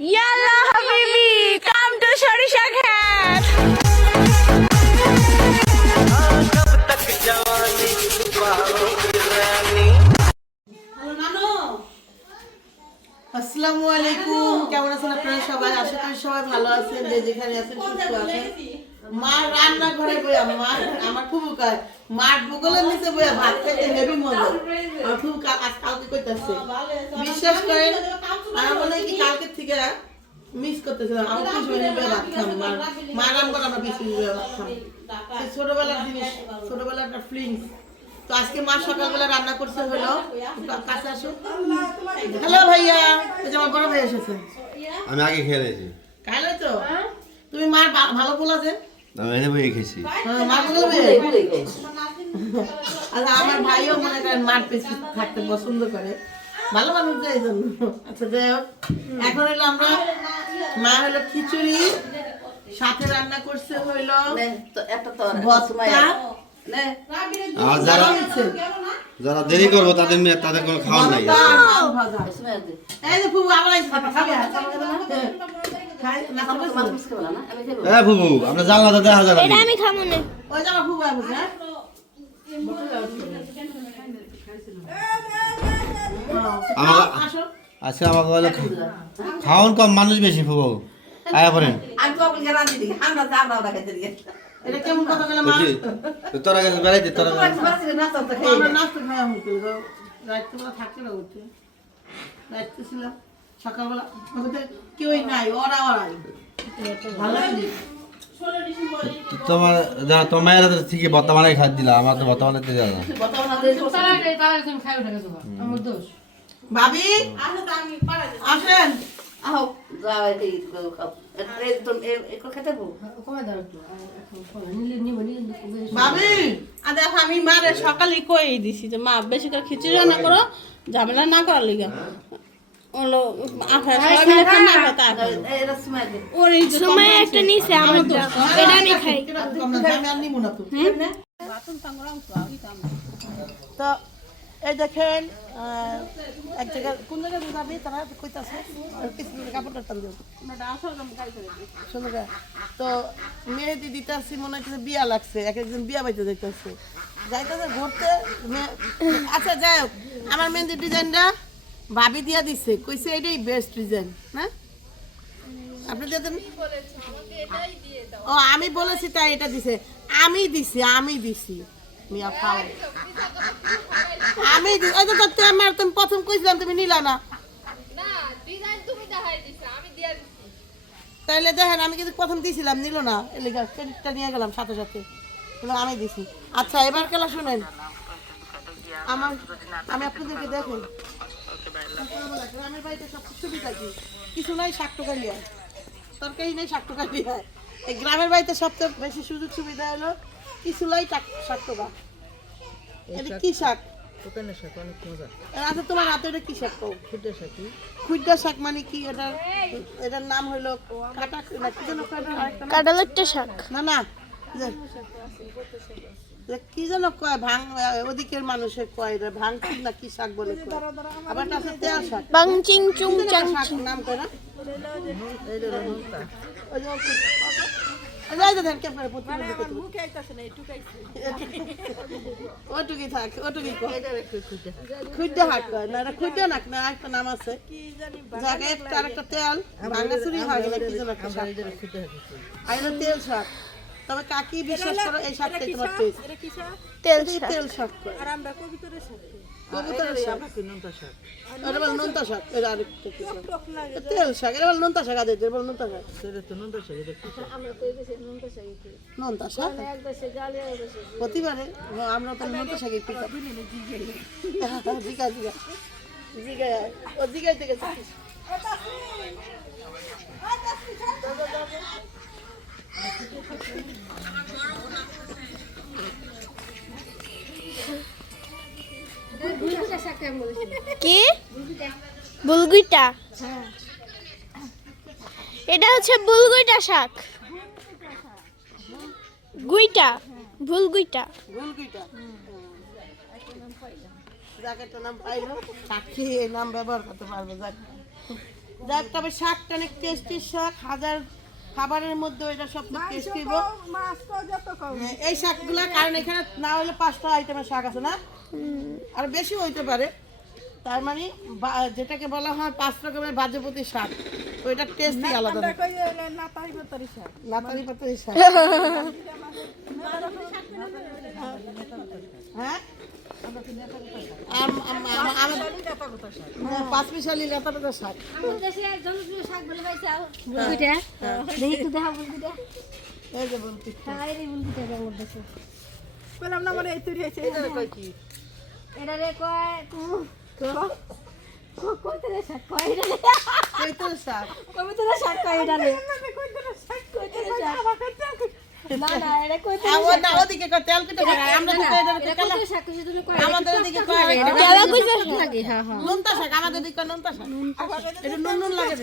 ইয়াল্লা হাবিবি come to সরিষা ঘাট। আসসালামু আলাইকুম, কেমন আছেন আপনারা সবাই? আশা করি সবাই ভালো আছেন, যে যেখানে আছেন সুস্থ আছেন। মা রান্না ঘরে বইয়া আমার খুবই কাজ মার বগলের নিচে বইয়া ভাত খেতে হেভি মজা। আমার খুব কালকে কইতাছে, বিশ্বাস করেন আমার মনে হয় কি কালকে থেকে মিস করতেছিলাম। আমি কিছু বইয়া ভাত খাম, মা রান্না করে আমরা কিছু বইয়া ভাত খাম। সেই ছোটবেলার জিনিস, ছোটবেলার একটা ফিলিংস। তো আজকে মা সকালবেলা রান্না করছে হলো, কাছে আসো। হ্যালো ভাইয়া, এই যে আমার বড় ভাই এসেছে। আমি আগে খেয়ে নিয়েছি। খাইলে তো তুমি মার ভালো বলা যে আমি এনে বই খেয়েছি। মার বলবে আচ্ছা, আমার ভাইও মনে করেন মার পেছনে থাকতে পছন্দ করে, ভালো মানুষ যে এই জন্য। আচ্ছা যাই হোক, এখন হলো আমরা মা হলো খিচুড়ি সাথে রান্না করছে হইলো ভর্তা। আর যারা দেরি করবো তাদের কোনো খাওয়ার নাই। এই যে ফুবু আবার খাবে হ্যাঁ ফুবু, আমরা জানলাতে দেখা যাবে। এটা আমি খাবো না। ওই যে আমার ফুবু আসছে। আমাকে আজকে আমাকে বলে খাওয়ান কম, মানুষ বেশি ফুবু। আয়া পড়েন। এটা কেমন কথা বলে মা? তোরা গেছে বেড়াইতে, তোরা আমরা নাস্তা খাওয়া হতো, রাত্রিবেলা থাকতে না উঠতে রাত্রে ছিলাম, সকালবেলা কেউই নাই, ওরাই ভালো লাগে। তোমার তোমার মায়ের হাতে ঠিকই ভর্তা বানাই খাই দিলা, আমার তো ভর্তা বানাইতে দেওয়া না। ভাবি আসেন। ভাবি দেখো আমি মারে সকালে কই দিছি যে মা বেশি করে খিচুড়ি রান্না করো, ঝামেলা না করার লিগা হলো সময় একটা নিছে আমার এটা আমি খাই। তো এই দেখেন এক জায়গায়, কোন জায়গায় যাবি তারা কইতাছে কাপড়টা টান দেব সুন্দর। তো মেহেদি দিতেছি, মনে হচ্ছে বিয়া লাগছে, এক একজন বিয়া বাইতে যাইতেছে ঘুরতে। আচ্ছা যাই হোক, আমার মেহেদির ডিজাইনটা ভাবি দিয়া দিছে, কইছে এটাই বেস্ট ডিজাইন না? আপনি দিয়ে দেন। ও আমি বলেছি তাই এটা দিছে, আমি দিছি মিয়া খাও। আমি তুমি প্রথম কইছিলাম, তুমি নিলা না। তাইলে দেখেন আমি কিন্তু প্রথম দিছিলাম, নিল না, এলাকা ক্রেডিটটা নিয়ে গেলাম সাথে সাথে, আমি দিছি। আচ্ছা এবার খেলা শুনেন, আমি আপনাদেরকে দেখেন গ্রামের বাড়িতে সব সুবিধা কি, কিছু নাই, শাক টোকাই লিয়া তরকারি নেই, শাক টোকাই লিয়া। এই গ্রামের বাড়িতে সবচেয়ে বেশি সুযোগ সুবিধা হলো কিছু লাই শাক টোকা। এটা কি শাক? আচ্ছা তোমার হাতে এটা কি শাক? খুদ্দা শাক মানে কি? এটার নাম হইলো কাঁঠালের শাক না না, কি যেন কয়, ভাং ওদিকের মানুষের কয় এটা ভাঙচুর না কি শাক বলে কয়। আবার আছে তেল শাক, বাংচিং চুং চাং শাক নাম কয় না? ওটুকি থাক, ওটুকি খুঁজতে হাট কয় না, এটা খুঁজতে নাক না, একটা নাম আছে জায়গায় আরেকটা তেল ভাঙাচুরি হয় না কি যেন একটা শাক, আর এটা তেল শাক। তবে কাকি বিশ্বাস করো এই শাকটাই তোমার টেস্ট, তেল শাক কয়। কবুতরের শাক, এটা বল নোনতা শাক, এটা আরেকটা কি শাক? তেল শাক, এটা বল নোনতা শাক, আদের বল নোনতা শাক, নোনতা শাক প্রতিবারে আমরা তো নোনতা শাকের পিঠা জিগা জিগা জিগা ও জিগাইতে গেছে। কি বুলগুইটা? এটা হচ্ছে বুলগুইটা শাক, গুইটা, ভুলগুইটা। জায়গাটার নাম পাইলো, সাক্ষী এই নাম ব্যবহার করতে পারবো। যাক তবে শাকটা অনেক টেস্টি শাক, হাজার খাবারের মধ্যে এটা সবচেয়ে টেস্টি। এই শাকগুলা কারণ এখানে না হলে 5টা আইটেমের শাক আছে না, আর বেশি হইতে পারে, তার মানে যেটাকে বলা হয় 5 রকমের বাজেপতি শাক, তো এটার টেস্টই আলাদা। লাতারি পাতারি শাক, হ্যাঁ, পাঁচমিশালি লেতা পাতা শাক। এই যে বলছি কৈতর শাক। ওদিকে তেল কেটে আমরা আমাদের দিকে নুনতা শাক, আমাদের দিকে নুনতা শাক, এটা নুন নুন লাগে।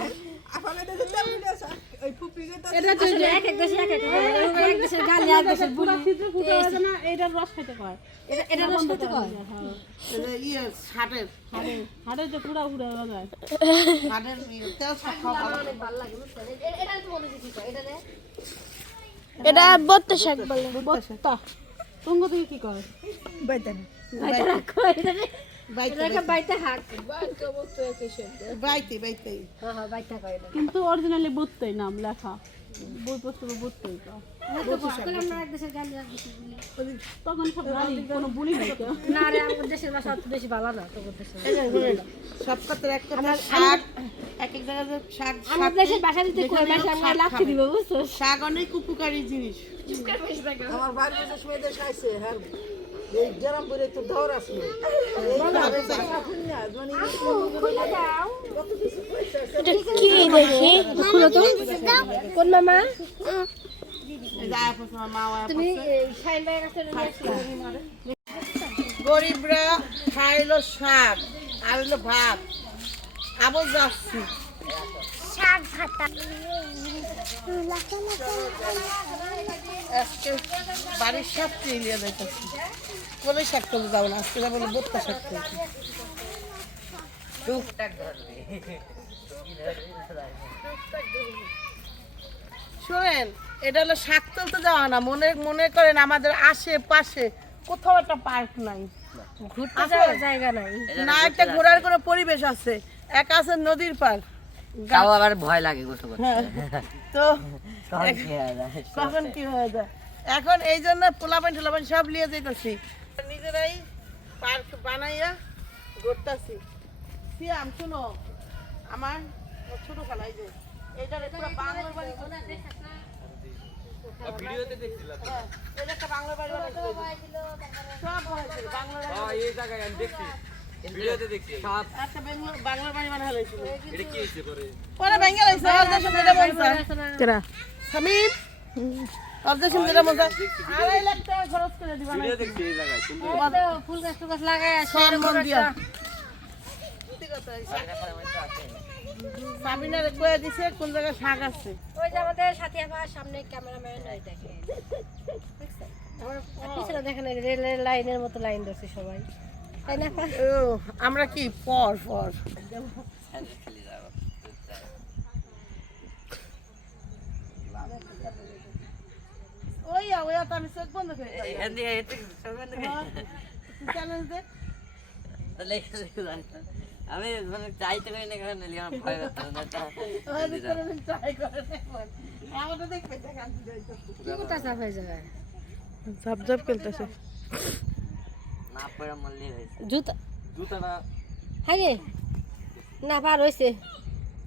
এটার রস খেতে কয়, হাটের হাটের যে পুরা পুরা যায় হাটের তেল শাক খাওয়া ভালো। এটা বত্তা শাক বলে। বত্তা তুঙ্গ থেকে কি কয়? কিন্তু অরিজিনালি বুঝতেই নাম লেখা, বই পুস্তকে বুঝতেই তখন সব গালি কোনো বুলি নাই তো। না রে, আমাদের দেশের ভাষা অত বেশি ভালো না তোদের দেশের। সব কথা এক কথা শাক, এক এক জায়গায় শাক, আমাদের দেশের ভাষা দিতে কই ভাষা আমরা লাফি দিব বুঝছো? শাক অনেক উপকারী জিনিস। আমার বাড়ির কাছে মেয়েদের খাইছে, হ্যাঁ এই গরম করে একটু দৌড় আসলো এটা কি দেখি খুলো তো কোন মামা তুমি শাইন ভাইয়ের কাছে নিয়ে আসলা। গরিবরা খাইলো শাক আর হলো ভাত, আবার যাচ্ছি শাক ভাতা আজকে বাড়ির শাক চিলিয়ে যাইতেছি, বলে শাক তুলতে যাবো না, আজকে যাবো বত্তা শাক তুলতে। শোনেন, এটা হলো শাক তুলতে যাওয়া না, মনে মনে করেন আমাদের আশেপাশে কোথাও একটা পার্ক নাই, ঘুরতে যাওয়ার জায়গা নাই, না একটা ঘোরার কোনো পরিবেশ আছে, এক আছে নদীর পার, তাও আবার ভয় লাগে গোসল করতে। তো কখন কি হয়ে যায়, এখন এই জন্য পোলাপান টোলাপান সব নিয়ে যেতেছি, নিজেরাই পার্ক বানাইয়া ঘুরতেছি। সিয়াম শুনো, আমার ছোট খালা এই যে এইটা পুরো বাংলার বাড়ি, ভিডিওতে দেখছিলাম এটা একটা বাংলার বাড়ি বানাইছিল, সব বানাইছিল বাংলার বাড়ি, এই জায়গায় আমি দেখছি, ভিডিওতে দেখছি সব। একটা বাংলার বাড়ি বানাইছিল। এটা কি হইছে করে পরে ভেঙে লাইছে অর্ধেক যেটা বলছে কেরা সামিম, অর্ধেক যেটা বলছে 2.5 লাখ টাকা খরচ করে দিবা না, ভিডিও দেখছি এই জায়গায় তুমি ফুল গাছ টুল গাছ লাগায় সব মন দিয়া সাবিনারে কয়ে দিছে কোন জায়গায় শাক আছে। ওই যে আমাদের সাথী আমার সামনে ক্যামেরাম্যান নাই দেখে, আমার পিছনে দেখেন রেলের লাইনের মতো লাইন ধরছে সবাই, তাই না? ও আমরা কি পর পর ওই ওই তো আমি চোখ বন্ধ করে চ্যালেঞ্জ দে, আমি মানে চাইতে পারি না, কারণ আমার ভয় করতাম না। আমাদের দেখবে কোথা চাপ হয়ে যাবে, ঝাপ ঝাপ খেলতেছে, না পড়া মরলেই হয়েছে। জুতা জুতাটা হ্যাঁ রে না পার হয়েছে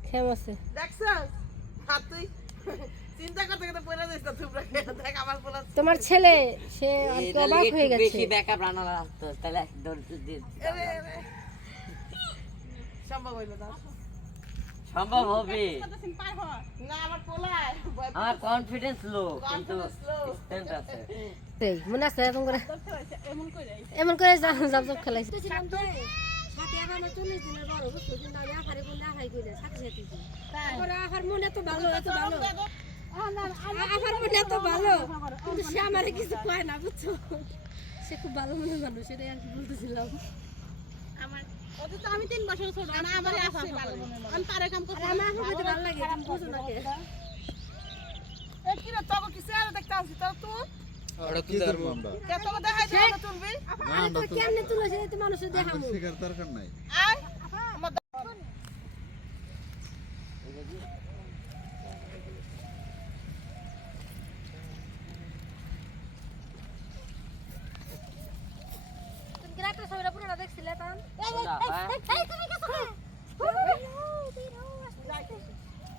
খেম আছে। দেখছস হাত তুই চিন্তা করতে করতে পড়ে যাইছ না, তোমরা দেখ আমার বলা তোমার ছেলে সে অবাক হয়ে গেছে, বেশি ব্যাকআপ রান্না রাখতো তাহলে দৌড় দিয়ে সম্ভব হইল না, সম্ভব হবে না আমার পোলায় আমার কনফিডেন্স লো, কিন্তু স্ট্রেংথ আছে। এই মনে আছে এরকম করে এমন করে জাপ জাপ খেলাইছে। সাথে আবার আমার 40 দিনের বড় বুঝছো, কিন্তু আমি আফারে বললে আফাই কইলে সাথে সাথে তারপরে আফার মন এত ভালো এত ভালো, আফার মন এত ভালো, কিন্তু সে আমারে কিছু কয় না বুঝছো, সে খুব ভালো মনের মানুষ, সেটাই আর কি বলতেছিলাম। ওদের তো আমি 3 বছর ছোট না আমারই আশা ভালো মনে হয় আমি তারে কাম করতে আমার আফা কইতে ভালো লাগে তুমি বুঝো না কে এ কি রে তোকে কি চেহারা দেখতে আসি তোর তুই ওটা কি করব আমরা কে তোকে দেখাই দে না তুলবি আরে তো কেমনে তুলেছে তুমি মানুষের দেখামু শেখার দরকার নাই আয় তুমি কি রাত্রে সবাই পুরোটা দেখছিলে তখন এই তুমি কিছু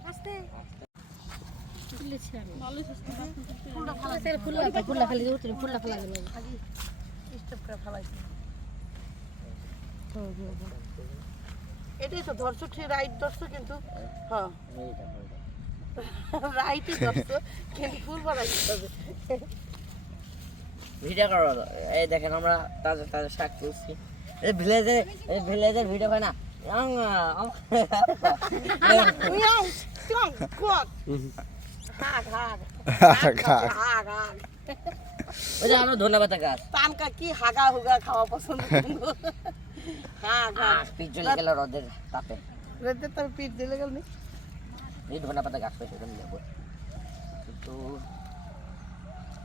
আস্তে তুলেছি আমি ভালো সুস্থ ফুলটা খালি উঠে ফুলটা ফেলা গেল স্টপ করে ফলাইছি এটাই তো ধরছো ঠিক রাইট ধরছো কিন্তু হ্যাঁ রাইটই ধরছো কিন্তু ফুল বানাইতে হবে ভিডিও করো এই দেখেন আমরা তাজা তাজা শাক তুলছি এই ভিলেজের ভিডিও হয় না ওই যে আমরা ধন্যবাদ গাছ তানকা কি হাগা হুগা খাওয়া পছন্দ পিঠ চলে গেল রোদের তাপে রেডে তোর পিঠ দিলে গেল নি এই ধন্যবাদ গাছ পেয়েছে ওটা নিয়ে যাবো কিন্তু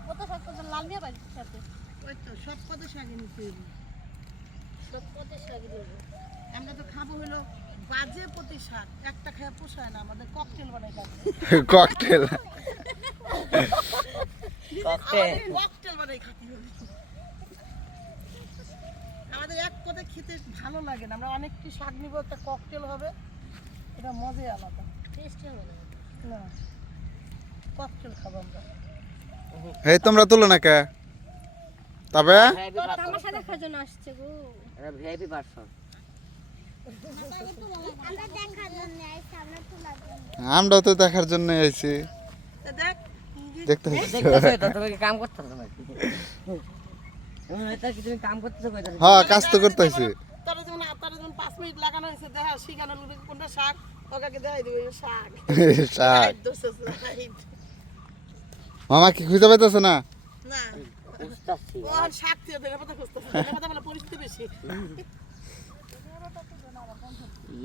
কত শক্ত লাল মিয়া বাড়ির সাথে ওই তো সব কত শাকে নিতে সব পথে শাক দেব আমরা তো খাবো হলো বাজে প্রতি শাক একটা খেয়ে পোষায় না আমাদের ককটেল বানাই খাবো ককটেল ককটেল বানাই খাতি হবে আমাদের এক পদে খেতে ভালো লাগে না আমরা অনেক কি শাক নিব একটা ককটেল হবে এটা মজাই আলাদা টেস্টি হবে না ককটেল খাবো আমরা এই তোমরা তুলো না কে তবে তামাশা দেখার জন্য আসছে গো এটা ভিআইপি পার্সন আমরাও তো দেখার জন্য আইছি তা দেখ দেখতে দেখতেছো তো তুমি কি কাম করতেছো নাকি এটা কি তুমি কাম করতেছো কইতাছো হ্যাঁ কাজ তো করতে হইছে তারা যেমন 5 মিনিট লাগানো হয়েছে দেখা শিখানো লোকে কোনটা শাক ওকে দেখাই দেবে শাক শাক রাইট দোসেস রাইট মামা কি খুঁজে পাইতেছ না না বুঝতাছি ও আর শাক দিয়ে দেবে কথা খুঁজতেছে কথা বলে পরিস্থিতি বেশি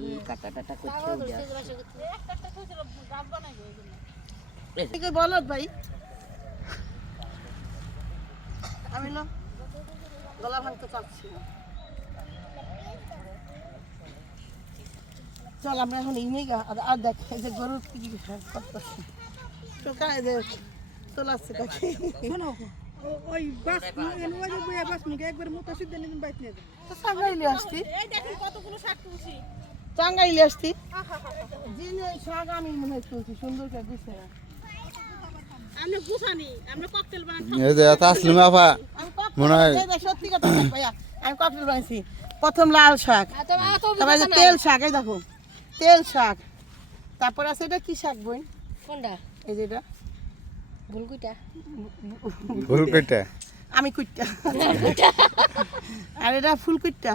এই কাটাটা করছে ঠিক বলো ভাই আমি না গলা ভাঙতে চাচ্ছি না চল আমরা এখন ইমেগা আর দেখ এই যে গরুর কি কি করতেছি টোকায় দেখ তোলাচ্ছে কাছে ওই বাস ওই যে বইয়া বাস মুগে একবার মোটা সিদ্ধ নিন বাইত নিয়ে তো সাঙ্গাইলে আসতি এই দেখেন কতগুলো শাক তুলছি চাঙ্গাইলে আসতি জিনে শাক আমি মনে হয় তুলছি সুন্দর করে দিছে আমরা গুছানি আমরা ককটেল বানাই এই যে তাসলিমা আপা মনে হয় সত্যি কথা ভাইয়া আমি ককটেল বানাইছি প্রথম লাল শাক তারপরে যে তেল শাক এই দেখো তেল শাক তারপর আছে এটা কি শাক বই কোনটা এই যে এটা ভুলকুইটা ভুল কইটা আমি কুইটা আর এটা ফুল কুইটা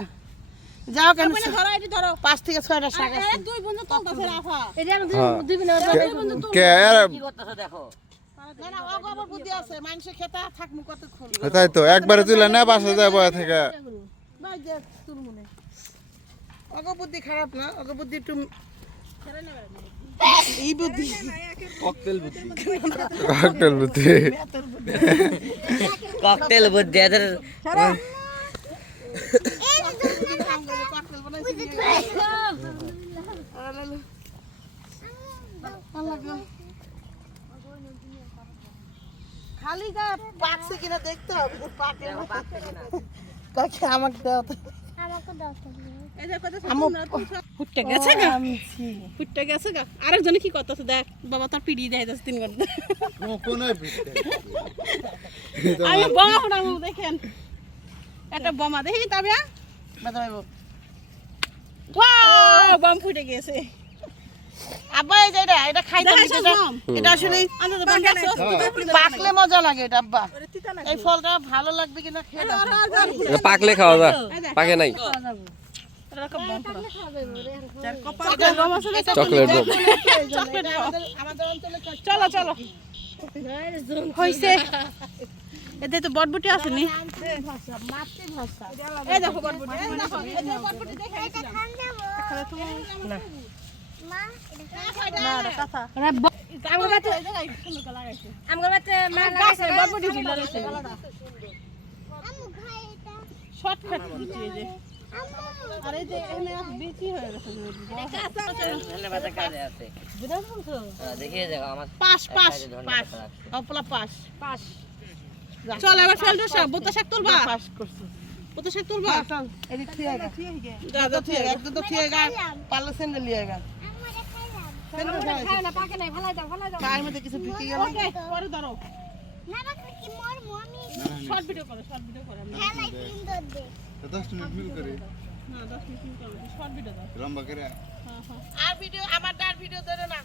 যাও কেন ধরো এটি ধরো 5 থেকে 6টা শাক আছে দুই বন্ধু তুলতাছে রাফা এটা আমি দুই দিন কে আর কি করতেছো দেখো না না ও আবার বুদ্ধি আছে মানুষে খেতা থাকমু কতক্ষণ তাই তো একবারে তুলে না বাসা যায় বয়া থেকে ভাই যে তোর মনে অগ বুদ্ধি খারাপ না অগ বুদ্ধি একটু এই বুদ্ধি ককটেল বুদ্ধি ককটেল বুদ্ধি এদের খালি গা পাকছে কিনা দেখতে হবে পাকে কাকে আমাকে দাও তো এই যে কত আমু ফুটতে গেছে গা আমি ছি ফুটতে গেছে গা আরেকজনে কি করতেছে দেখ বাবা তার পিড়ি দেয় 3 ঘন্টা কোন আমি বোমা ফুটাবো দেখেন একটা বোমা দেখি তবে বাদাইবো ওয়াও বম ফুটে গেছে আব্বা এই যে এটা খাইতে এটা আসলে পাকলে মজা লাগে এটা আব্বা এই ফলটা ভালো লাগবে কিনা খেয়ে দেখো। পাকলে খাওয়া যায় পাকে নাই চকলেট আমাদের অঞ্চলে চলো চলো হইছে এতে তো বটবটি আছে নি এই দেখো বটবটি এই দেখো এই যে বটবটি দেখে গেছিলাম না না না কাঁচা আমার বাতে আমার বাতে মা লাগাইছে বটবটি ছিল লাগাইছে শর্টকাট রুচি এই যে আর এই যে এখানে বেশি হয়ে গেছে ধন্যবাদ কাজে আছে দেখিয়ে দেখো আমার পাশ অপলা পাশ চল এবার ফেলটো শাক বোতা শাক তুলবা পাস করছি বোতা শাক তুলবা এদিক থেকে যা যা ঠিক একদম তো ঠিক গা পারলে সেন্ডেল লিয়ে গা খায় না পাকে নাই ফলাই দাও কার মধ্যে কিছু ঢুকে গেল ওকে পরে ধরো না বাকি কি মোর মমি শর্ট ভিডিও করো আমরা খেলাই তিন দর দে 10 মিনিট মিল করে না 10 মিনিট করো শর্ট ভিডিও দাও লম্বা করে হ্যাঁ আর ভিডিও আমার ভিডিও ধরো না